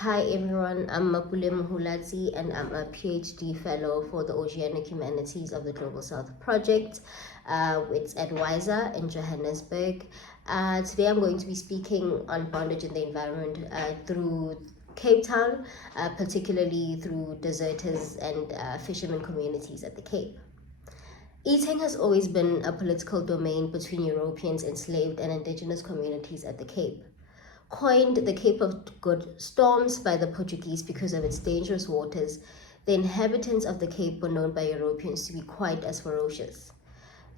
Hi everyone, I'm Mapule Mohulatsi and I'm a PhD fellow for the Oceanic Humanities of the Global South Project. It's at WISA in Johannesburg. Today I'm going to be speaking on bondage in the environment through Cape Town, particularly through deserters and fisherman communities at the Cape. Eating has always been a political domain between Europeans enslaved and indigenous communities at the Cape. Coined the Cape of Good Storms by the Portuguese because of its dangerous waters, the inhabitants of the Cape were known by Europeans to be quite as ferocious.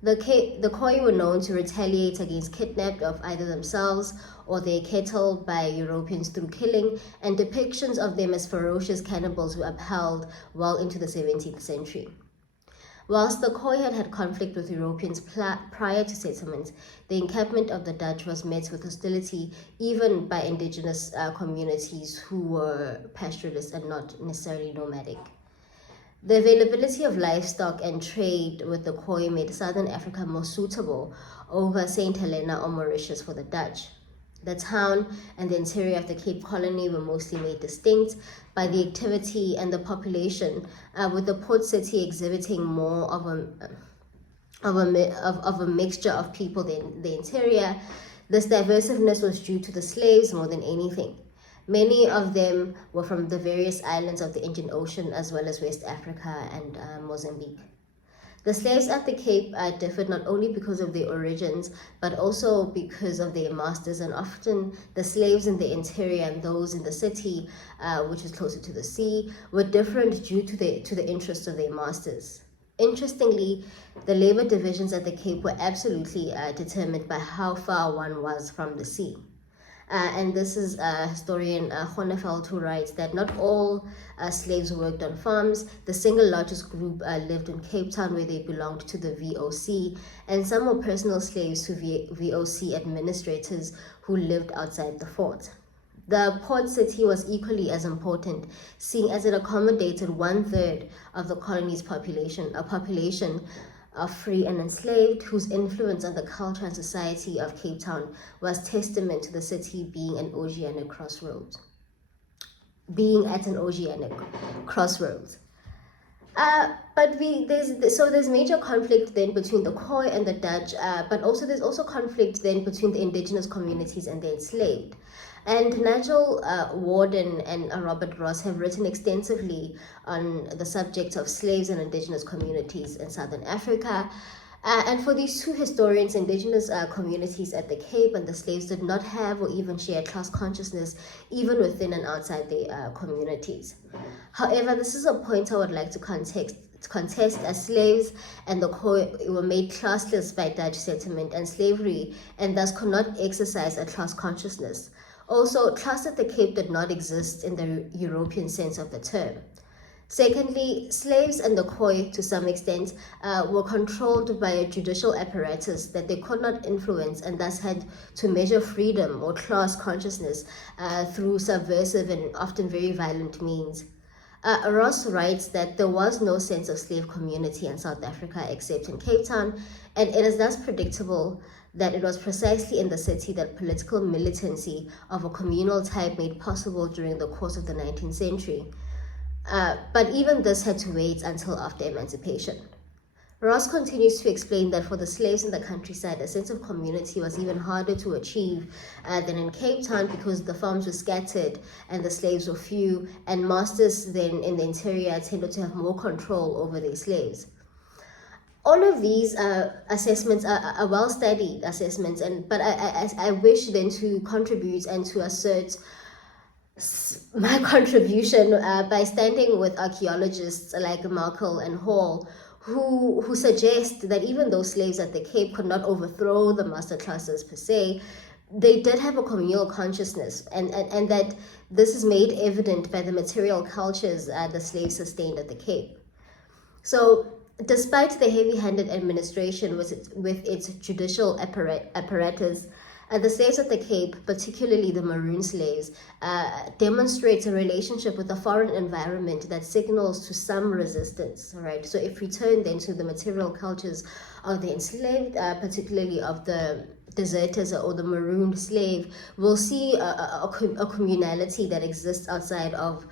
The Khoi were known to retaliate against kidnapped of either themselves or their cattle by Europeans through killing, and depictions of them as ferocious cannibals were upheld well into the 17th century. Whilst the Khoi had conflict with Europeans prior to settlement, the encampment of the Dutch was met with hostility even by indigenous communities who were pastoralists and not necessarily nomadic. The availability of livestock and trade with the Khoi made Southern Africa more suitable over St. Helena or Mauritius for the Dutch. The town and the interior of the Cape Colony were mostly made distinct by the activity and the population, with the port city exhibiting more of a mixture of people than the interior. This diversiveness was due to the slaves more than anything. Many of them were from the various islands of the Indian Ocean as well as West Africa and Mozambique. The slaves at the Cape differed not only because of their origins, but also because of their masters, and often the slaves in the interior and those in the city, which is closer to the sea, were different due to the interests of their masters. Interestingly, the labor divisions at the Cape were absolutely determined by how far one was from the sea. And this is historian Honefeld, who writes that not all slaves worked on farms. The single largest group lived in Cape Town, where they belonged to the VOC, and some were personal slaves to VOC administrators who lived outside the fort. The port city was equally as important, seeing as it accommodated 1/3 of the colony's population, a population of free and enslaved, whose influence on the culture and society of Cape Town was testament to the city being at an oceanic crossroads. But there's major conflict then between the Khoi and the Dutch, but also there's also conflict then between the indigenous communities and the enslaved. And Nigel Warden and Robert Ross have written extensively on the subject of slaves and indigenous communities in Southern Africa. And for these two historians, indigenous communities at the Cape and the slaves did not have or even share class consciousness, even within and outside their communities. However, this is a point I would like to contest, as slaves and the Khoi were made classless by Dutch settlement and slavery, and thus could not exercise a class consciousness. Also, class at the Cape did not exist in the European sense of the term. Secondly, slaves and the Khoi, to some extent, were controlled by a judicial apparatus that they could not influence, and thus had to measure freedom or class consciousness through subversive and often very violent means. Ross writes that there was no sense of slave community in South Africa except in Cape Town, and it is thus predictable that it was precisely in the city that political militancy of a communal type made possible during the course of the 19th century. But even this had to wait until after emancipation. Ross continues to explain that for the slaves in the countryside, a sense of community was even harder to achieve than in Cape Town, because the farms were scattered and the slaves were few, and masters then in the interior tended to have more control over their slaves. All of these assessments are well-studied assessments, but I wish then to contribute and to assert my contribution by standing with archaeologists like Markle and Hall, who suggest that even though slaves at the Cape could not overthrow the master classes per se, they did have a communal consciousness, and that this is made evident by the material cultures the slaves sustained at the Cape. So, despite the heavy-handed administration with its judicial apparatus, the slaves at the Cape, particularly the maroon slaves, demonstrates a relationship with the foreign environment that signals to some resistance, right? So if we turn then to the material cultures of the enslaved, particularly of the deserters or the marooned slave, will see a communality that exists outside of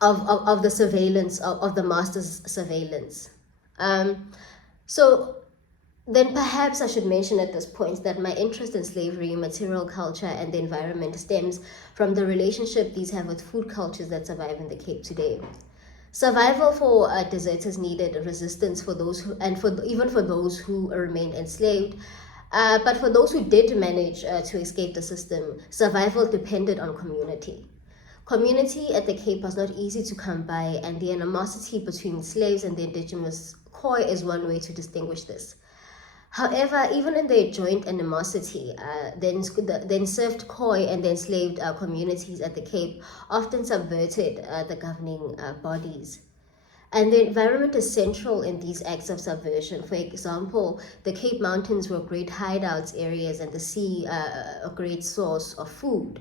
the surveillance, of the master's surveillance. So then perhaps I should mention at this point that my interest in slavery, material culture, and the environment stems from the relationship these have with food cultures that survive in the Cape today. Survival for deserters needed resistance for those who, and even for those who remained enslaved. But for those who did manage to escape the system, survival depended on community. Community at the Cape was not easy to come by, and the animosity between slaves and the indigenous Khoi is one way to distinguish this. However, even in their joint animosity, the enslaved Khoi and the enslaved communities at the Cape often subverted the governing bodies. And the environment is central in these acts of subversion. For example, the Cape Mountains were great hideouts areas and the sea a great source of food.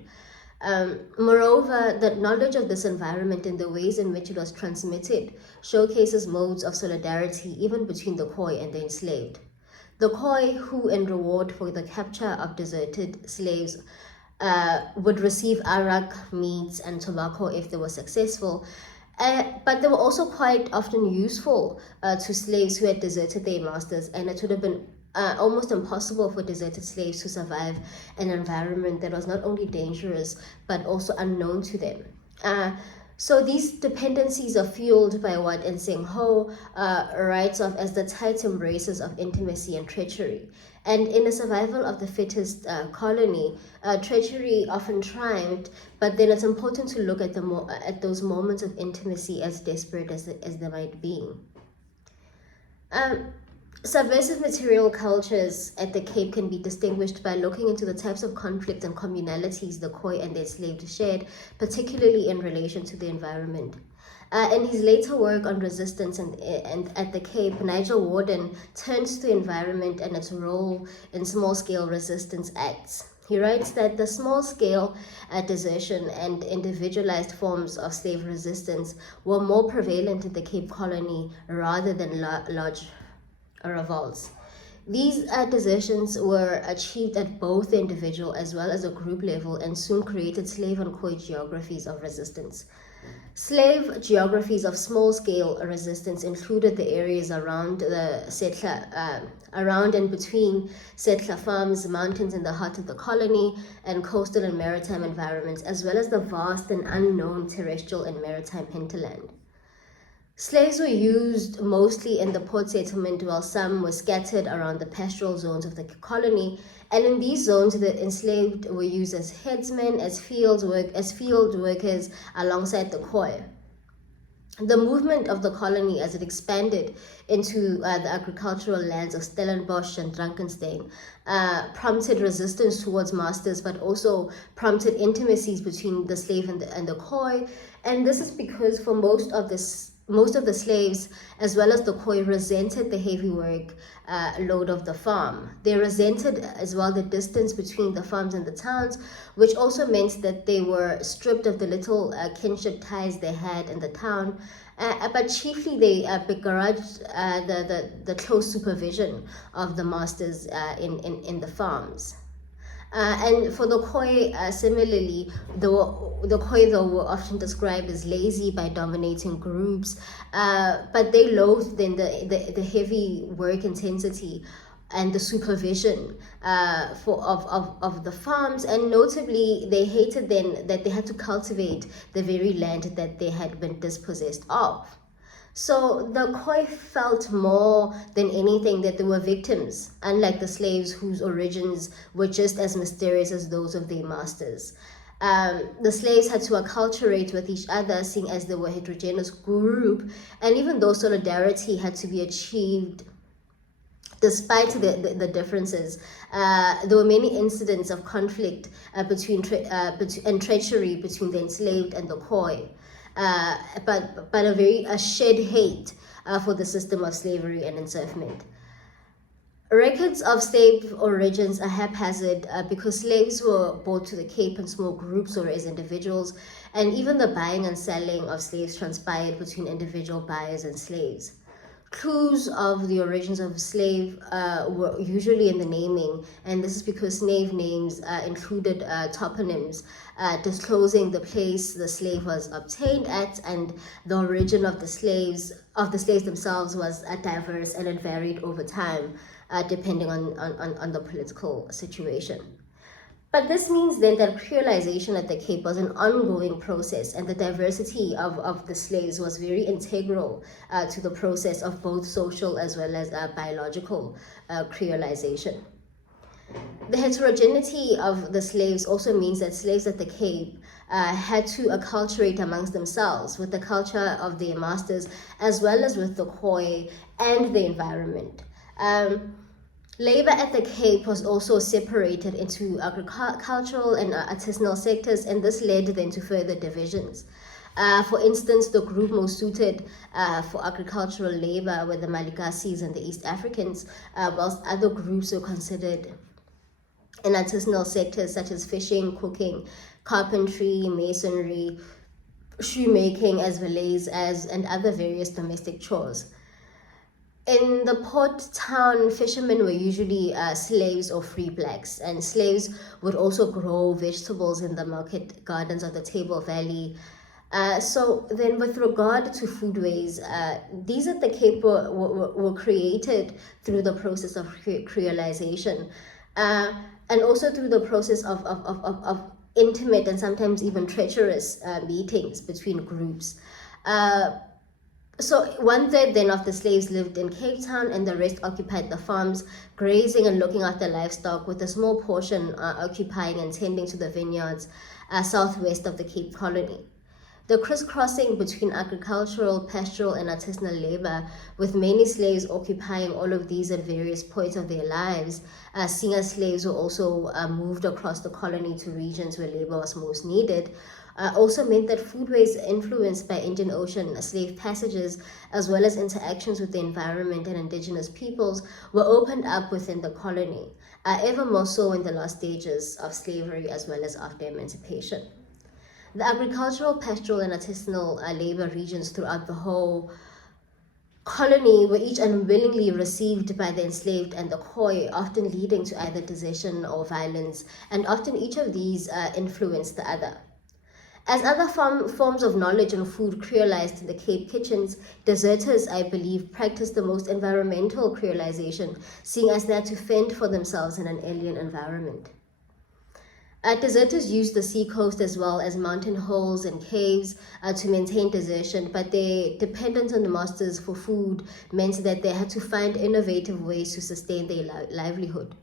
Moreover, the knowledge of this environment and the ways in which it was transmitted showcases modes of solidarity even between the Khoi and the enslaved. The Khoi, who in reward for the capture of deserted slaves would receive arak, meats, and tobacco if they were successful, but they were also quite often useful to slaves who had deserted their masters, and it would have been almost impossible for deserted slaves to survive an environment that was not only dangerous but also unknown to them. So these dependencies are fueled by what Nseng Ho writes of as the tight embraces of intimacy and treachery. And in the survival of the fittest colony, treachery often triumphed, but then it's important to look at at those moments of intimacy, as desperate as they might be. Subversive material cultures at the Cape can be distinguished by looking into the types of conflict and communalities the Khoi and the enslaved shared, particularly in relation to the environment. In his later work on resistance and at the Cape, Nigel Warden turns to the environment and its role in small-scale resistance acts. He writes that the small-scale desertion and individualized forms of slave resistance were more prevalent in the Cape Colony rather than large revolts. These desertions were achieved at both the individual as well as a group level and soon created slave and Khoi geographies of resistance. Slave geographies of small-scale resistance included the areas around the settler, around and between settler farms, mountains in the heart of the colony, and coastal and maritime environments, as well as the vast and unknown terrestrial and maritime hinterland. Slaves were used mostly in the port settlement, while some were scattered around the pastoral zones of the colony. And in these zones, the enslaved were used as headsmen, as field workers alongside the Khoi. The movement of the colony as it expanded into the agricultural lands of Stellenbosch and Drakenstein prompted resistance towards masters, but also prompted intimacies between the slave and the Khoi. And this is because for most of the slaves, as well as the Khoi, resented the heavy work load of the farm. They resented as well the distance between the farms and the towns, which also meant that they were stripped of the little kinship ties they had in the town. But chiefly they begrudged the close supervision of the masters in the farms. And for the Khoi, similarly, the Khoi though were often described as lazy by dominating groups, but they loathed then the heavy work intensity and the supervision of the farms, and notably they hated then that they had to cultivate the very land that they had been dispossessed of. So the Khoi felt more than anything that they were victims, unlike the slaves whose origins were just as mysterious as those of their masters. The slaves had to acculturate with each other, seeing as they were a heterogeneous group, and even though solidarity had to be achieved despite the differences, there were many incidents of conflict and treachery between the enslaved and the Khoi. But a shared hate for the system of slavery and enslavement. Records of slave origins are haphazard because slaves were brought to the Cape in small groups or as individuals, and even the buying and selling of slaves transpired between individual buyers and slaves. Clues of the origins of slave were usually in the naming, and this is because slave names included toponyms disclosing the place the slave was obtained at, and the origin of the slaves themselves was diverse, and it varied over time depending on the political situation. But this means then that creolization at the Cape was an ongoing process, and the diversity of the slaves was very integral to the process of both social as well as biological creolization. The heterogeneity of the slaves also means that slaves at the Cape had to acculturate amongst themselves with the culture of their masters, as well as with the Khoi and the environment. Labor at the Cape was also separated into agricultural and artisanal sectors, and this led then to further divisions. For instance, the group most suited for agricultural labor were the Malagasis and the East Africans, whilst other groups were considered in artisanal sectors such as fishing, cooking, carpentry, masonry, shoemaking, as well as and other various domestic chores. In the port town, fishermen were usually slaves or free blacks, and slaves would also grow vegetables in the market gardens of the Table Valley. So then with regard to foodways, these at the Cape were created through the process of creolization, and also through the process of intimate and sometimes even treacherous meetings between groups. So 1/3 then of the slaves lived in Cape Town, and the rest occupied the farms, grazing and looking after livestock, with a small portion occupying and tending to the vineyards southwest of the Cape Colony. The crisscrossing between agricultural, pastoral, and artisanal labor, with many slaves occupying all of these at various points of their lives, seeing as slaves were also moved across the colony to regions where labor was most needed, also meant that foodways influenced by Indian Ocean slave passages, as well as interactions with the environment and indigenous peoples, were opened up within the colony, ever more so in the last stages of slavery as well as after emancipation. The agricultural, pastoral, and artisanal labor regions throughout the whole colony were each unwillingly received by the enslaved and the Khoi, often leading to either desertion or violence, and often each of these influenced the other. As other forms of knowledge and food creolized in the Cape kitchens, deserters, I believe, practiced the most environmental creolization, seeing as they had to fend for themselves in an alien environment. Deserters used the seacoast as well as mountain holes and caves to maintain desertion, but their dependence on the masters for food meant that they had to find innovative ways to sustain their livelihood.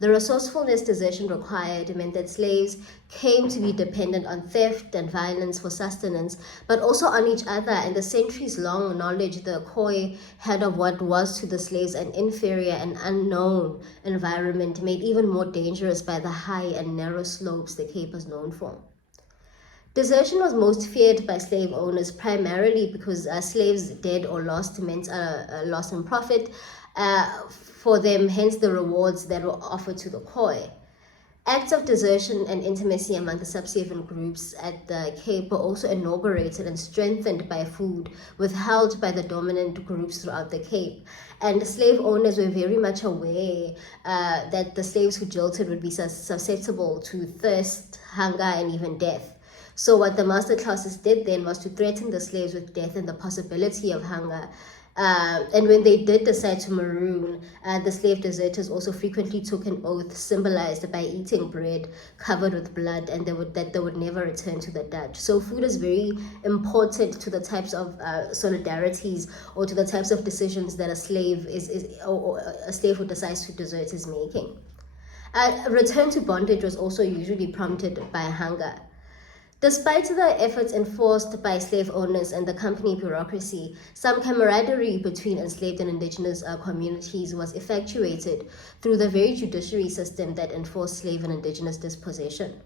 The resourcefulness desertion required meant that slaves came to be dependent on theft and violence for sustenance, but also on each other, and the centuries-long knowledge the Khoi had of what was to the slaves an inferior and unknown environment, made even more dangerous by the high and narrow slopes the Cape was known for. Desertion was most feared by slave owners, primarily because slaves dead or lost meant a loss in profit for them, hence the rewards that were offered to the Khoi. Acts of desertion and intimacy among the subservient groups at the Cape were also inaugurated and strengthened by food withheld by the dominant groups throughout the Cape. And slave owners were very much aware that the slaves who jilted would be susceptible to thirst, hunger, and even death. So what the master classes did then was to threaten the slaves with death and the possibility of hunger. And when they did decide to maroon, the slave deserters also frequently took an oath symbolized by eating bread covered with blood, and that they would never return to the Dutch. So food is very important to the types of solidarities or to the types of decisions that a slave or a slave who decides to desert is making. Return to bondage was also usually prompted by hunger. Despite the efforts enforced by slave owners and the company bureaucracy, some camaraderie between enslaved and indigenous communities was effectuated through the very judiciary system that enforced slave and indigenous dispossession.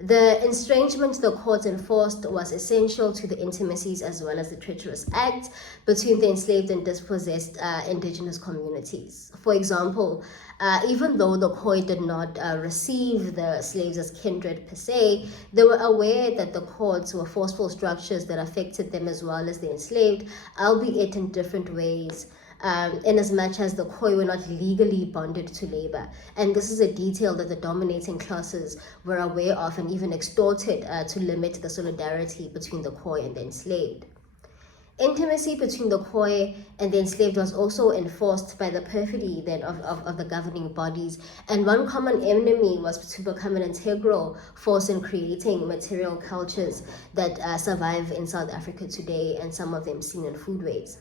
The estrangement the courts enforced was essential to the intimacies as well as the treacherous acts between the enslaved and dispossessed indigenous communities. For example, even though the Khoi did not receive the slaves as kindred per se, they were aware that the courts were forceful structures that affected them as well as the enslaved, albeit in different ways. In as much as the Khoi were not legally bonded to labor. And this is a detail that the dominating classes were aware of and even extorted to limit the solidarity between the Khoi and the enslaved. Intimacy between the Khoi and the enslaved was also enforced by the perfidy then of the governing bodies, and one common enemy was to become an integral force in creating material cultures that survive in South Africa today, and some of them seen in foodways.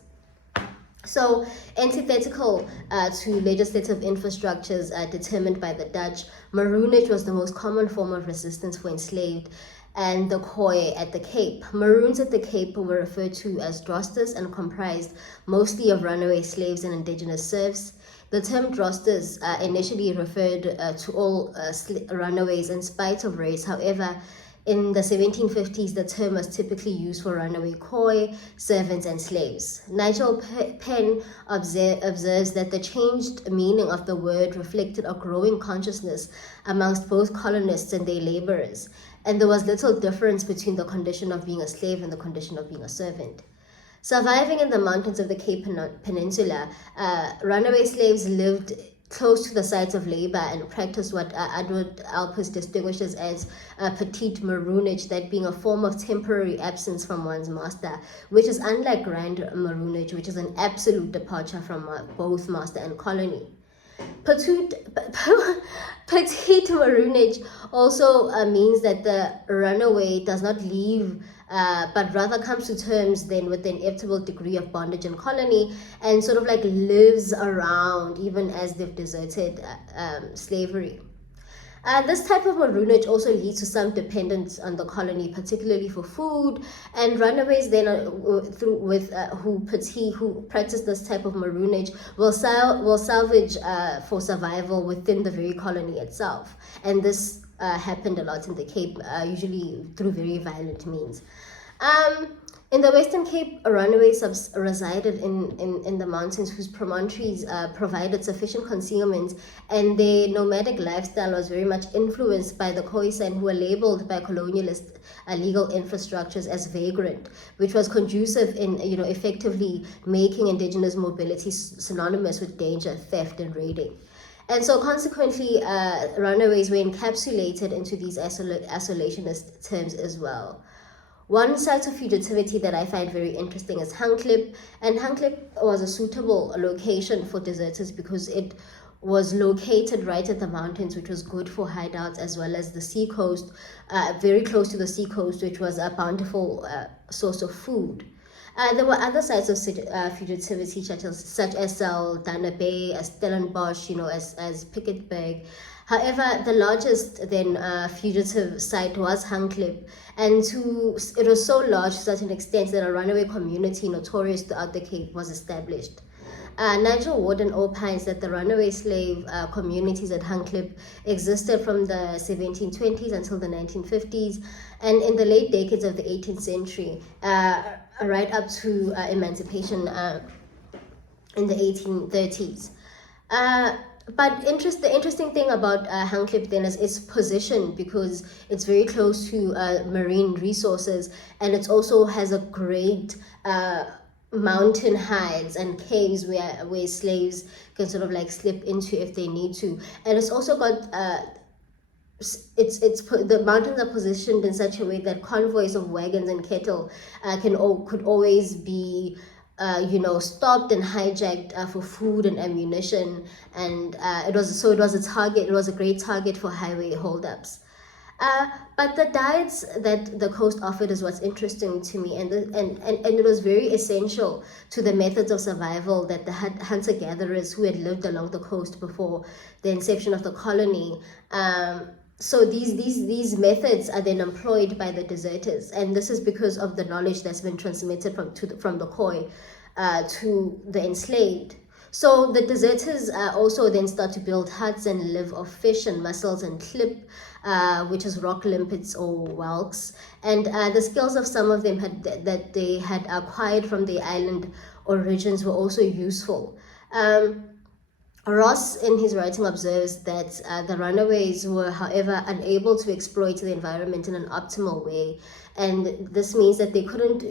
So, antithetical to legislative infrastructures determined by the Dutch, maroonage was the most common form of resistance for enslaved and the Khoi at the Cape. Maroons at the Cape were referred to as drosters and comprised mostly of runaway slaves and indigenous serfs. The term drosters initially referred to all runaways in spite of race. However, in the 1750s, the term was typically used for runaway Khoi, servants, and slaves. Nigel Penn observes that the changed meaning of the word reflected a growing consciousness amongst both colonists and their laborers, and there was little difference between the condition of being a slave and the condition of being a servant. Surviving in the mountains of the Cape Peninsula, runaway slaves lived close to the sites of labor and practiced what Edward Alpers distinguishes as petite maroonage, that being a form of temporary absence from one's master, which is unlike grand maroonage, which is an absolute departure from both master and colony. Petite maroonage also means that the runaway does not leave but rather comes to terms then with the inevitable degree of bondage and colony, and sort of like lives around even as they've deserted slavery. This type of maroonage also leads to some dependence on the colony, particularly for food, and runaways then who practice this type of maroonage will salvage for survival within the very colony itself, and this happened a lot in the Cape, usually through very violent means. In the Western Cape, runaways resided in the mountains whose promontories provided sufficient concealment, and their nomadic lifestyle was very much influenced by the Khoisan, who were labeled by colonialist legal infrastructures as vagrant, which was conducive in effectively making indigenous mobility synonymous with danger, theft, and raiding. And so consequently, runaways were encapsulated into these isolationist terms as well. One site of fugitivity that I find very interesting is Hangklip, and Hangklip was a suitable location for deserters because it was located right at the mountains, which was good for hideouts, as well as the seacoast, very close to the seacoast, which was a bountiful source of food. There were other sites of fugitivity, such as Saldanha Bay, as Stellenbosch, as Piketberg. However, the largest then fugitive site was Hangklip, and it was so large to such an extent that a runaway community notorious throughout the Cape was established. Nigel Warden opines that the runaway slave communities at Hangklip existed from the 1720s until the 1950s, and in the late decades of the 18th century, right up to emancipation in the 1830s. But the interesting thing about Hangklip then is its position, because it's very close to marine resources, and it also has a great mountain hides and caves where slaves can sort of like slip into if they need to. And it's also got the mountains are positioned in such a way that convoys of wagons and cattle could always be stopped and hijacked for food and ammunition, and it was a great target for highway holdups. But the diets that the coast offered is what's interesting to me, and it was very essential to the methods of survival that the hunter-gatherers who had lived along the coast before the inception of the colony. So these methods are then employed by the deserters, and this is because of the knowledge that's been transmitted from the Khoi to the enslaved. So the deserters also then start to build huts and live off fish and mussels and klip, which is rock limpets or whelks, and the skills of some of them that they had acquired from the island origins were also useful. Ross, in his writing, observes that the runaways were, however, unable to exploit the environment in an optimal way, and this means that they couldn't,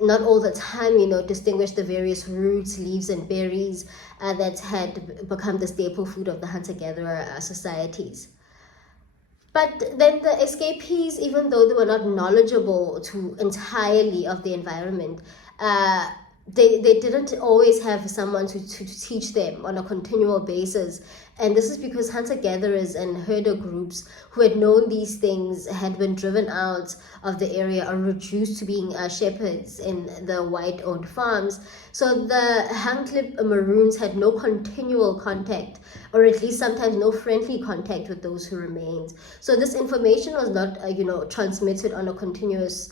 not all the time, distinguish the various roots, leaves, and berries that had become the staple food of the hunter-gatherer societies. But then the escapees, even though they were not knowledgeable entirely of the environment, they didn't always have someone to teach them on a continual basis. And this is because hunter-gatherers and herder groups who had known these things had been driven out of the area or reduced to being shepherds in the white-owned farms. So the Handklip Maroons had no continual contact, or at least sometimes no friendly contact with those who remained. So this information was not, transmitted on a continuous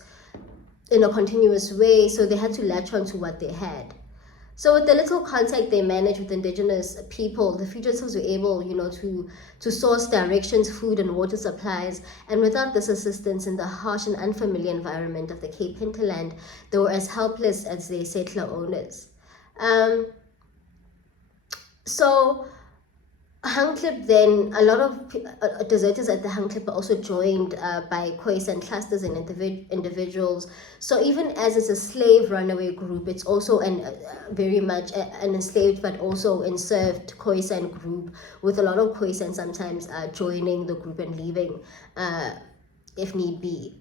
way, so they had to latch on to what they had. So with the little contact they managed with indigenous people, the fugitives were able, to source directions, food, and water supplies. And without this assistance in the harsh and unfamiliar environment of the Cape hinterland, they were as helpless as their settler owners. So Handklip, then a lot of deserters at the Handklip are also joined by Khoisan clusters and individuals. So even as it's a slave runaway group, it's also very much an enslaved but also enslaved Khoisan group, with a lot of Khoisan sometimes joining the group and leaving if need be.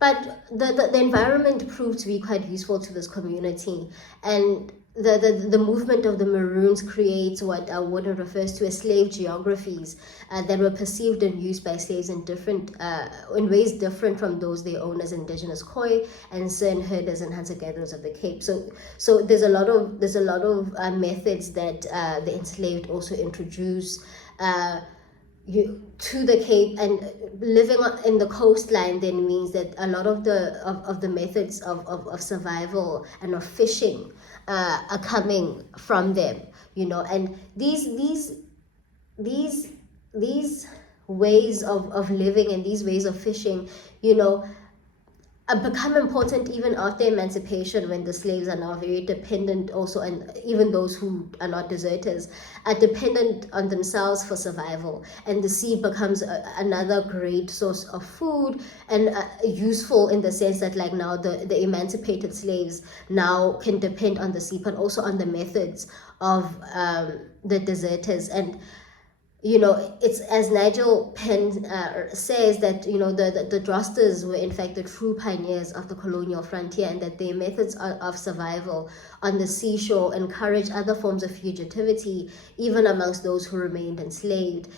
But the environment proved to be quite useful to this community, and the movement of the Maroons creates what Warden refers to as slave geographies that were perceived and used by slaves in ways different from those they own as indigenous Khoi and San herders and hunter-gatherers of the Cape. So there's a lot of methods that the enslaved also introduce to the Cape, and living in the coastline then means that a lot of the methods of survival and of fishing are coming from them, and these ways of living and these ways of fishing, become important even after emancipation, when the slaves are now very dependent also, and even those who are not deserters are dependent on themselves for survival, and the sea becomes another great source of food, and useful in the sense that, like, now the emancipated slaves now can depend on the sea, but also on the methods of the deserters. And it's as Nigel Penn says that the Drosters were in fact the true pioneers of the colonial frontier, and that their methods of survival on the seashore encouraged other forms of fugitivity even amongst those who remained enslaved.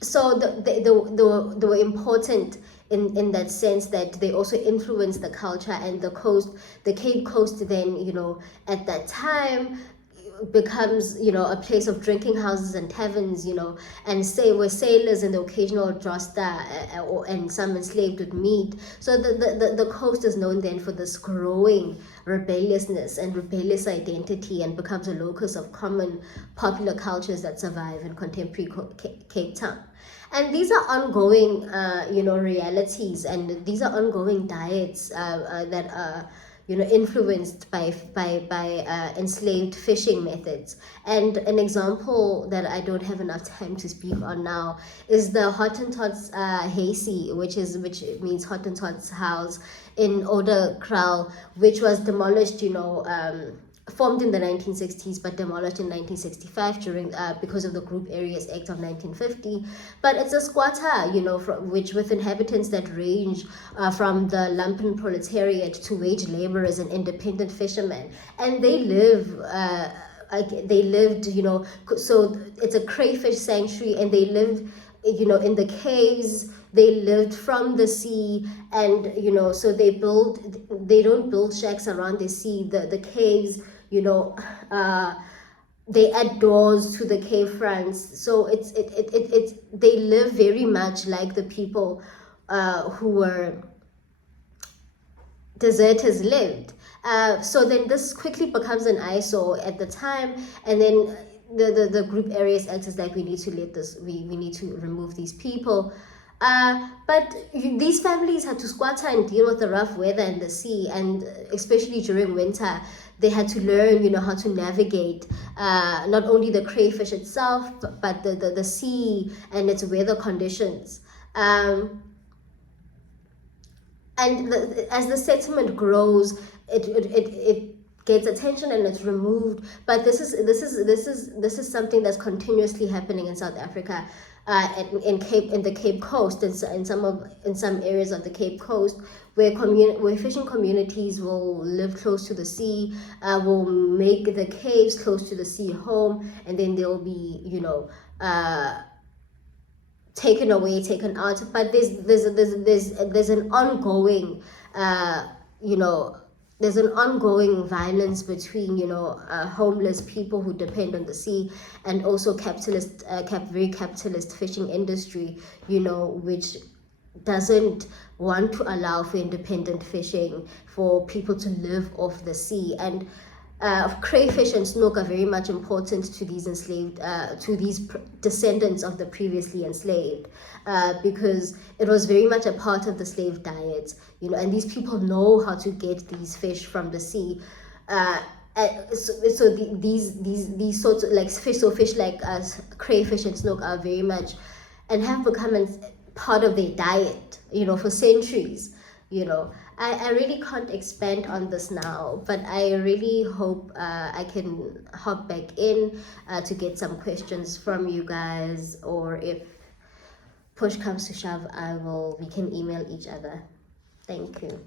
So they were important in that sense, that they also influenced the culture, and the Cape Coast then, at that time becomes a place of drinking houses and taverns, and where sailors and the occasional drosta and some enslaved would meet. So the coast is known then for this growing rebelliousness and rebellious identity, and becomes a locus of common popular cultures that survive in contemporary Cape Town. And these are ongoing realities, and these are ongoing diets that are influenced by enslaved fishing methods. And an example that I don't have enough time to speak on now is the Hottentots Hazy, which means Hottentots house in Ouderkraal, which was demolished, formed in the 1960s but demolished in 1965 because of the Group Areas Act of 1950. But it's a squatter, with inhabitants that range from the lumpen proletariat to wage laborers and independent fishermen, and they lived, so it's a crayfish sanctuary, and they lived, in the caves. They lived from the sea, and so they don't build shacks around the sea. The caves, they add doors to the cave fronts. So they live very much like the people who were deserters lived. So then this quickly becomes an eyesore at the time, and then the group areas acts as like, we need to let this, we need to remove these people. But these families had to squatter and deal with the rough weather and the sea, and especially during winter, they had to learn, how to navigate not only the crayfish itself, but the sea and its weather conditions. And as the settlement grows, it gets attention and it's removed. But this is something that's continuously happening in South Africa, in the Cape Coast, and in some areas of the Cape Coast, where fishing communities will live close to the sea, will make the caves close to the sea home, and then they'll be taken away, taken out. But there's an ongoing there's an ongoing violence between homeless people who depend on the sea, and also very capitalist fishing industry, which doesn't want to allow for independent fishing, for people to live off the sea. And crayfish and snook are very much important to these enslaved, to these descendants of the previously enslaved, because it was very much a part of the slave diet, and these people know how to get these fish from the sea. These sorts of fish like crayfish and snook are very much, and have become part of their diet, for centuries. I really can't expand on this now, but I really hope I can hop back in to get some questions from you guys, or if push comes to shove, we can email each other. Thank you.